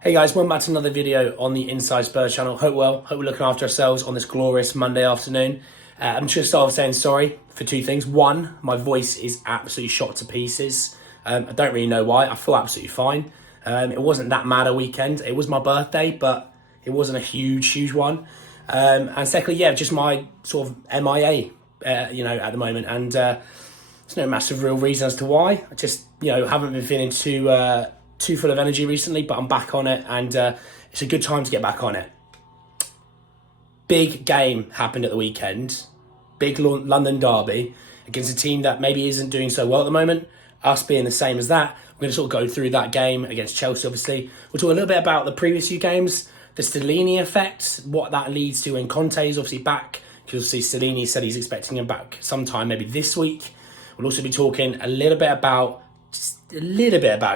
Hey guys, welcome back to another video on the Inside Spurs channel. Hope we're looking after ourselves on this glorious Monday afternoon. I'm just going to start off saying sorry for two things. One, my voice is absolutely shot to pieces. I don't really know why. I feel absolutely fine. It wasn't that mad a weekend. It was my birthday, but it wasn't a huge one. And secondly, just my sort of MIA, at the moment. And there's no massive real reason as to why. I just, haven't been feeling too full of energy recently, but I'm back on it, and it's a good time to get back on it. Big game happened at the weekend. Big London derby against a team that maybe isn't doing so well at the moment. Us being the same as that. We're going to sort of go through that game against Chelsea, obviously. We'll talk a little bit about the previous few games, the Stellini effect, what that leads to when Conte is obviously back, because obviously Stellini said he's expecting him back sometime, maybe this week. We'll also be talking a little bit about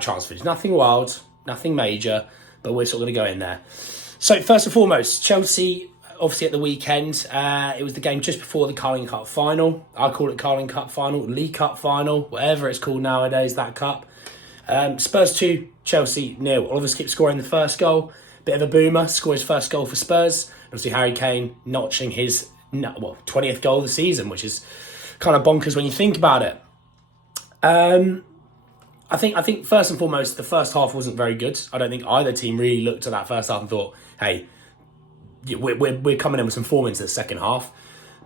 transfers. Nothing wild, nothing major, but we're sort of going to go in there. So first and foremost, Chelsea, obviously at the weekend, it was the game just before the Carling Cup final. I call it Carling Cup final, League Cup final, whatever it's called nowadays, that cup. Spurs 2, Chelsea 0. Oliver Skip scoring the first goal. Bit of a boomer, scored his first goal for Spurs. Obviously Harry Kane notching his 20th goal of the season, which is kind of bonkers when you think about it. I think first and foremost, the first half wasn't very good. I don't think either team really looked at that first half and thought, hey, we're coming in with some form into the second half.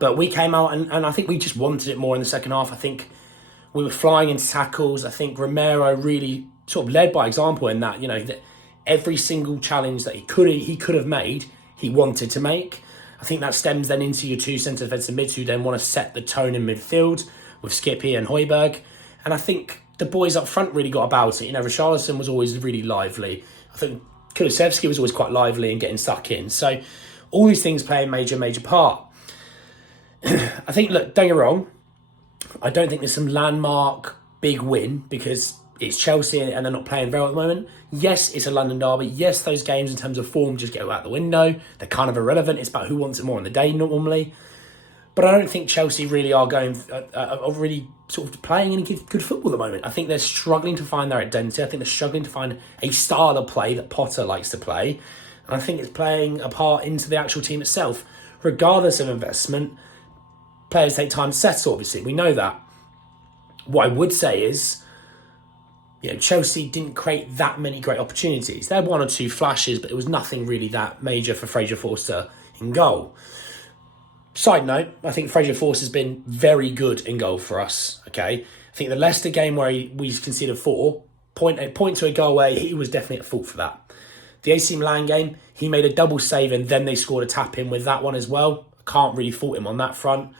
But we came out and I think we just wanted it more in the second half. I think we were flying into tackles. I think Romero really sort of led by example in that, that every single challenge that he could have made, he wanted to make. I think that stems then into your two centre defensive mids who then want to set the tone in midfield with Skippy and Højbjerg. And I think the boys up front really got about it. Richarlison was always really lively. I think Kulusevski was always quite lively and getting stuck in. So all these things play a major part. I think, look, don't get me wrong, I don't think there's some landmark big win because it's Chelsea and they're not playing very well at the moment. Yes, it's a London derby. Yes, those games in terms of form just go out the window. They're kind of irrelevant. It's about who wants it more on the day normally. But I don't think Chelsea really are really sort of playing any good football at the moment. I think they're struggling to find their identity. I think they're struggling to find a style of play that Potter likes to play. And I think it's playing a part into the actual team itself. Regardless of investment, players take time to settle, obviously. We know that. What I would say is, Chelsea didn't create that many great opportunities. They had one or two flashes, but it was nothing really that major for Fraser Forster in goal. Side note, I think Fraser Forster's been very good in goal for us, okay? I think the Leicester game where we conceded 4, point to a goal where he was definitely at fault for that. The AC Milan game, he made a double save and then they scored a tap-in with that one as well. Can't really fault him on that front.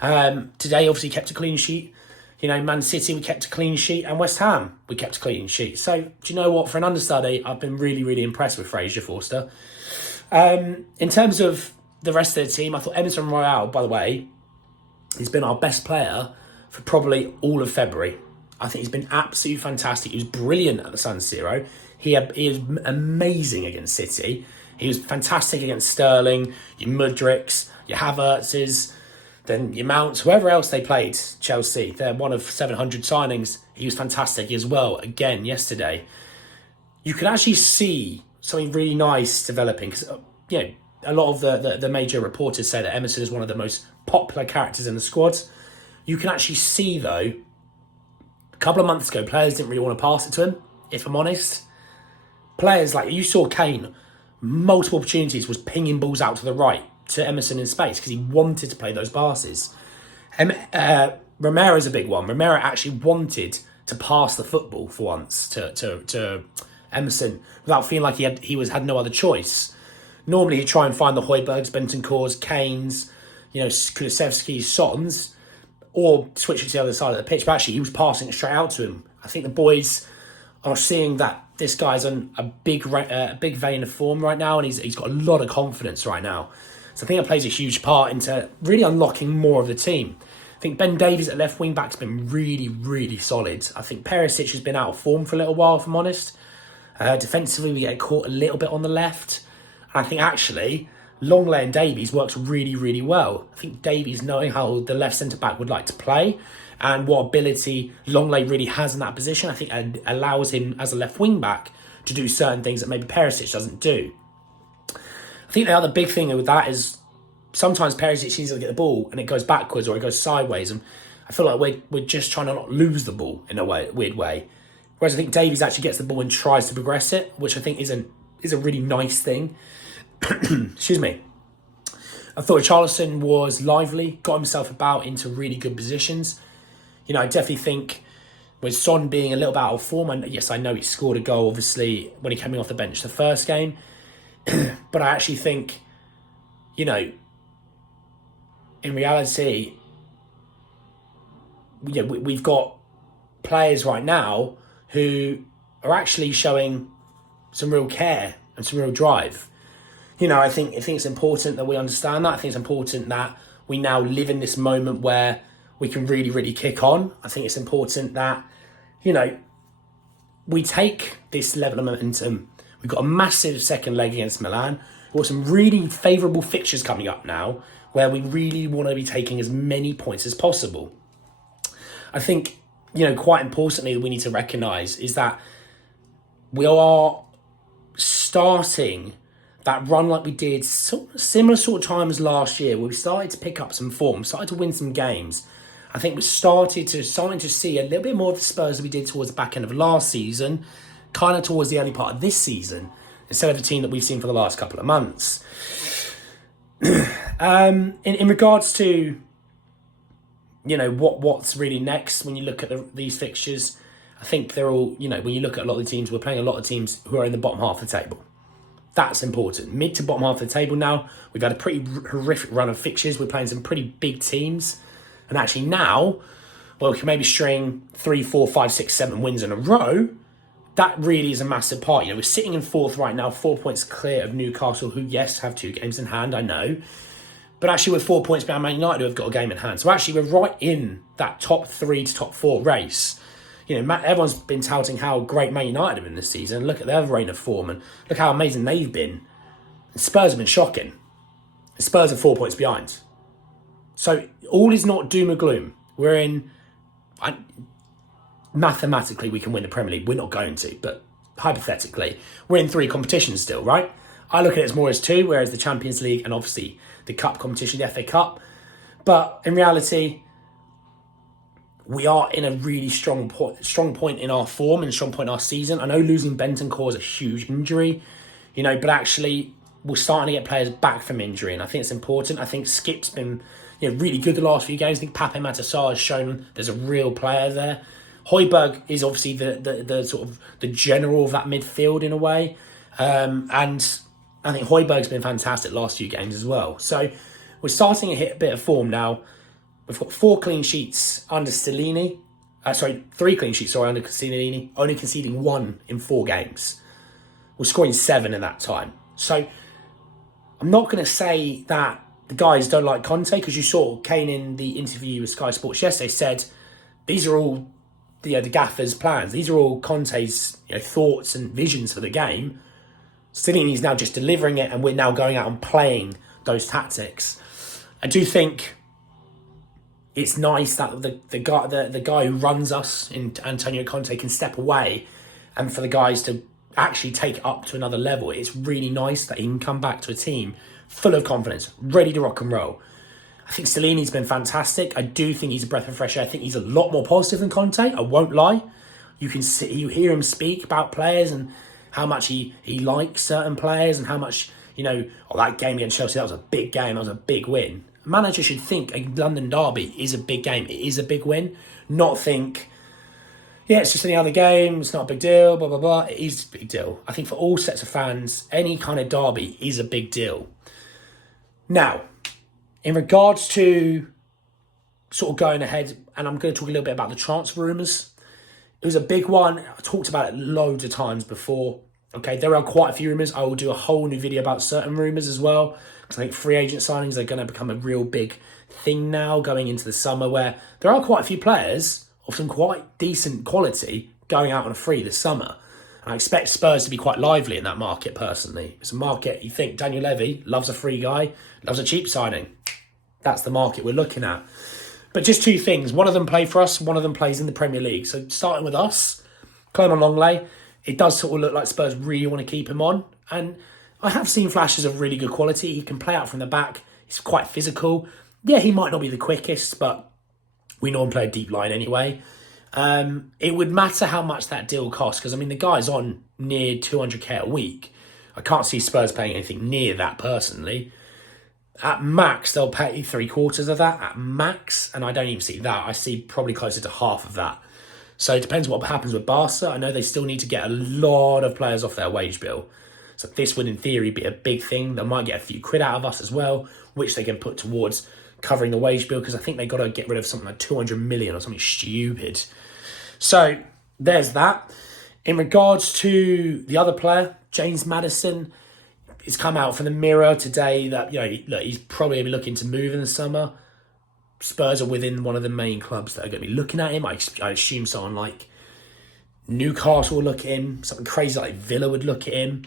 Today, obviously, kept a clean sheet. Man City, we kept a clean sheet. And West Ham, we kept a clean sheet. So, do you know what? For an understudy, I've been really impressed with Fraser Forster. In terms of the rest of the team, I thought Emerson Royale, by the way, he's been our best player for probably all of February. I think he's been absolutely fantastic. He was brilliant at the San Siro. He is amazing against City. He was fantastic against Sterling, your Mudryks, your Havertz's, then your Mounts, whoever else they played, Chelsea. They're one of 700 signings. He was fantastic as well, again, yesterday. You can actually see something really nice developing because, a lot of the major reporters say that Emerson is one of the most popular characters in the squad. You can actually see, though, a couple of months ago, players didn't really want to pass it to him, if I'm honest. Players like, you saw Kane, multiple opportunities, was pinging balls out to the right to Emerson in space because he wanted to play those passes. Romero's a big one. Romero actually wanted to pass the football for once to Emerson without feeling like he had no other choice. Normally, you try and find the Højbjergs, Bentancurs, Kanes, Kulusevski's, Sons, or switch it to the other side of the pitch. But actually, he was passing it straight out to him. I think the boys are seeing that this guy's on a big vein of form right now, and he's got a lot of confidence right now. So I think it plays a huge part into really unlocking more of the team. I think Ben Davies at left wing back's been really solid. I think Perisic has been out of form for a little while, if I'm honest. Defensively, we get caught a little bit on the left. And I think actually, Longley and Davies works really well. I think Davies, knowing how the left centre-back would like to play and what ability Longley really has in that position, I think it allows him as a left wing-back to do certain things that maybe Perisic doesn't do. I think the other big thing with that is sometimes Perisic needs to get the ball and it goes backwards or it goes sideways, and I feel like we're just trying to not lose the ball in a weird way. Whereas I think Davies actually gets the ball and tries to progress it, which I think is a really nice thing. Excuse me. I thought Richarlison was lively, got himself about into really good positions. You know, I definitely think with Son being a little bit out of form, and yes, I know he scored a goal, obviously, when he came off the bench the first game. But I actually think, you know, in reality, we've got players right now who are actually showing some real care and some real drive. You know, I think it's important that we understand that. I think it's important that we now live in this moment where we can really, really kick on. I think it's important that, you know, we take this level of momentum. We've got a massive second leg against Milan. We've got some really favourable fixtures coming up now where we really want to be taking as many points as possible. I think, you know, quite importantly, we need to recognise is that we are starting that run like we did similar sort of time as last year, where we started to pick up some form, started to win some games. I think we're starting to see a little bit more of the Spurs that we did towards the back end of last season, kind of towards the early part of this season, instead of the team that we've seen for the last couple of months. In regards to, you know, what's really next when you look at these fixtures, I think they're all, you know, when you look at a lot of the teams, we're playing a lot of teams who are in the bottom half of the table. That's important. Mid to bottom half of the table now. We've had a pretty horrific run of fixtures. We're playing some pretty big teams. And actually now, well, we can maybe string 3, 4, 5, 6, 7 wins in a row. That really is a massive part. You know, we're sitting in fourth right now, 4 points clear of Newcastle, who, yes, have 2 games in hand, I know. But actually, we're 4 points behind Man United, who have got a game in hand. So actually, we're right in that top 3 to top 4 race. You know, everyone's been touting how great Man United have been this season. Look at their reign of form and look how amazing they've been. And Spurs have been shocking. And Spurs are 4 points behind. So all is not doom and gloom. We're in... mathematically, we can win the Premier League. We're not going to, but hypothetically, we're in 3 competitions still, right? I look at it more as 2, whereas the Champions League and obviously the Cup competition, the FA Cup. But in reality, we are in a really strong point in our form and a strong point in our season. I know losing Bentancur is a huge injury, you know, but actually we're starting to get players back from injury, and I think it's important. I think Skip's been, you know, really good the last few games. I think Pape Matar has shown there's a real player there. Højbjerg is obviously the sort of the general of that midfield in a way, and I think Højbjerg's been fantastic last few games as well. So we're starting to hit a bit of form now. We've got 4 clean sheets under Stellini. 3 clean sheets under Stellini, only conceding 1 in 4 games. We're scoring 7 in that time. So I'm not going to say that the guys don't like Conte, because you saw Kane in the interview with Sky Sports yesterday said these are all the gaffer's plans. These are all Conte's thoughts and visions for the game. Stellini's now just delivering it, and we're now going out and playing those tactics. I do think it's nice that the guy who runs us in Antonio Conte can step away, and for the guys to actually take it up to another level. It's really nice that he can come back to a team full of confidence, ready to rock and roll. I think Stellini's been fantastic. I do think he's a breath of fresh air. I think he's a lot more positive than Conte. I won't lie. You hear him speak about players and how much he likes certain players and how much, that game against Chelsea, that was a big game. That was a big win. A manager should think a London derby is a big game. It is a big win. Not think, it's just any other game. It's not a big deal, blah, blah, blah. It is a big deal. I think for all sets of fans, any kind of derby is a big deal. Now, in regards to sort of going ahead, and I'm going to talk a little bit about the transfer rumours. It was a big one. I talked about it loads of times before. Okay, there are quite a few rumours. I will do a whole new video about certain rumours as well, because I think free agent signings are going to become a real big thing now going into the summer, where there are quite a few players of some quite decent quality going out on a free this summer. And I expect Spurs to be quite lively in that market personally. It's a market, you think Daniel Levy loves a free guy, loves a cheap signing. That's the market we're looking at. But just 2 things. One of them play for us, one of them plays in the Premier League. So starting with us, Clement Longley it does sort of look like Spurs really want to keep him on. And I have seen flashes of really good quality. He can play out from the back. He's quite physical. Yeah, he might not be the quickest, but we know him play a deep line anyway. It would matter how much that deal costs, because, I mean, the guy's on near 200k a week. I can't see Spurs paying anything near that personally. At max, they'll pay 3/4 of that, at max, and I don't even see that. I see probably closer to half of that. So it depends what happens with Barca. I know they still need to get a lot of players off their wage bill. So this would, in theory, be a big thing. They might get a few quid out of us as well, which they can put towards covering the wage bill, because I think they got to get rid of something like 200 million or something stupid. So there's that. In regards to the other player, James Maddison, it's come out from the Mirror today that, look, he's probably going to be looking to move in the summer. Spurs are within one of the main clubs that are going to be looking at him. I assume someone like Newcastle will look at him. Something crazy like Villa would look at him.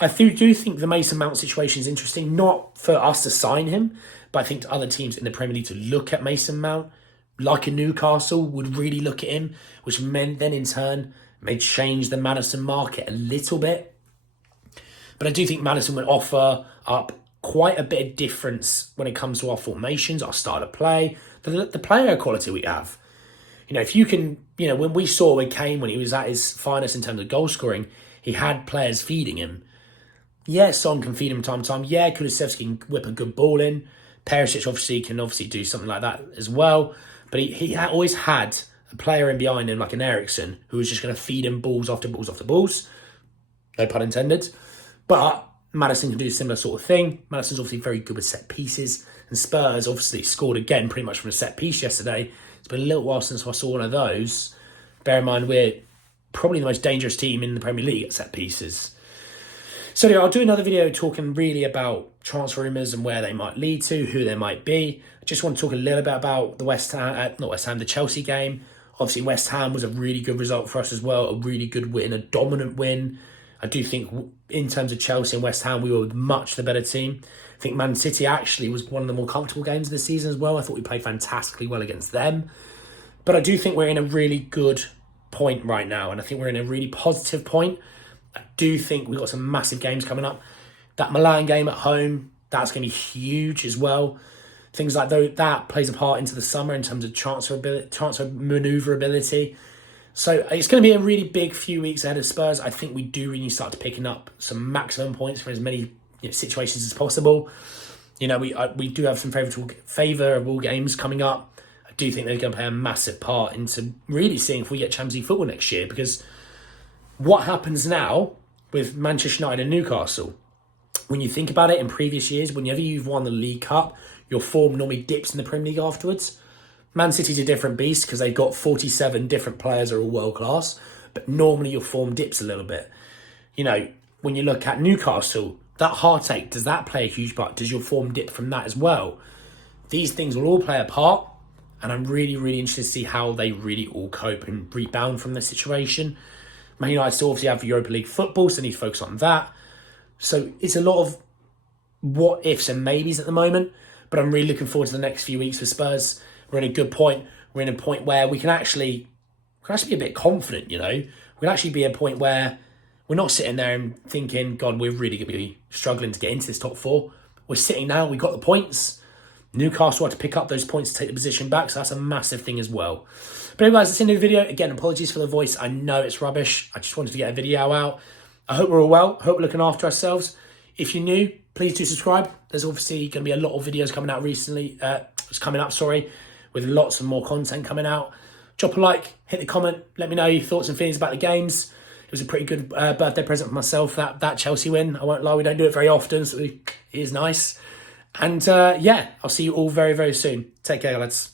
I do think the Mason Mount situation is interesting, not for us to sign him, but I think to other teams in the Premier League to look at Mason Mount, like a Newcastle, would really look at him, which meant then in turn may change the Maddison market a little bit. But I do think Maddison would offer up quite a bit of difference when it comes to our formations, our style of play, the player quality we have. If you can, when we saw with Kane, when he was at his finest in terms of goal scoring, he had players feeding him. Yeah, Son can feed him time to time. Yeah, Kulusevski can whip a good ball in. Perisic can do something like that as well. But he always had a player in behind him, like an Eriksen, who was just going to feed him balls after balls after balls. No pun intended. But Maddison can do a similar sort of thing. Maddison's obviously very good with set pieces. And Spurs obviously scored again pretty much from a set piece yesterday. It's been a little while since I saw one of those. Bear in mind, we're probably the most dangerous team in the Premier League at set pieces. So anyway, I'll do another video talking really about transfer rumours and where they might lead to, who they might be. I just want to talk a little bit about the Chelsea game. Obviously, West Ham was a really good result for us as well, a really good win, a dominant win. I do think in terms of Chelsea and West Ham, we were much the better team. I think Man City actually was one of the more comfortable games of the season as well. I thought we played fantastically well against them. But I do think we're in a really good point right now, and I think we're in a really positive point. I do think we've got some massive games coming up. That Milan game at home, that's going to be huge as well. Things like that plays a part into the summer in terms of transfer manoeuvrability. So it's going to be a really big few weeks ahead of Spurs. I think we do really start to picking up some maximum points for as many situations as possible. We do have some favourable games coming up. I do think they're going to play a massive part into really seeing if we get Champions League football next year, because what happens now with Manchester United and Newcastle, when you think about it, in previous years, whenever you've won the League Cup, your form normally dips in the Premier League afterwards. Man City's a different beast because they've got 47 different players that are all world class, but normally your form dips a little bit. When you look at Newcastle, that heartache, does that play a huge part? Does your form dip from that as well? These things will all play a part, and I'm really, really interested to see how they really all cope and rebound from this situation. Man United still obviously have Europa League football, so they need to focus on that. So it's a lot of what ifs and maybes at the moment, but I'm really looking forward to the next few weeks for Spurs. We're in a good point. We're in a point where we can actually be a bit confident, We can actually be a point where we're not sitting there and thinking, God, we're really going to be struggling to get into this top four. We're sitting now, we got the points. Newcastle had to pick up those points to take the position back, so that's a massive thing as well. But anyway, guys, that's the end of the video. Again, apologies for the voice. I know it's rubbish. I just wanted to get a video out. I hope we're all well. I hope we're looking after ourselves. If you're new, please do subscribe. There's obviously going to be a lot of videos coming out with lots of more content coming out. Drop a like, hit the comment, let me know your thoughts and feelings about the games. It was a pretty good birthday present for myself, that Chelsea win. I won't lie, we don't do it very often, so it is nice. And I'll see you all very, very soon. Take care, lads.